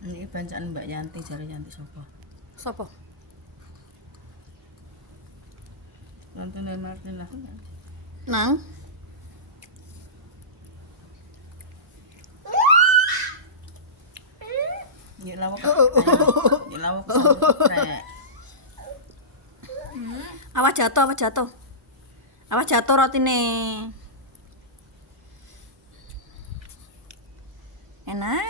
Ini bancaan Mbak Yanti, jare Yanti sapa? Sopo? Nonton Martin lah. Nang. Nyek lawak. Nyek lawak rek. Awas jatuh, awas jatuh. Awas jatuh rotine. Enak.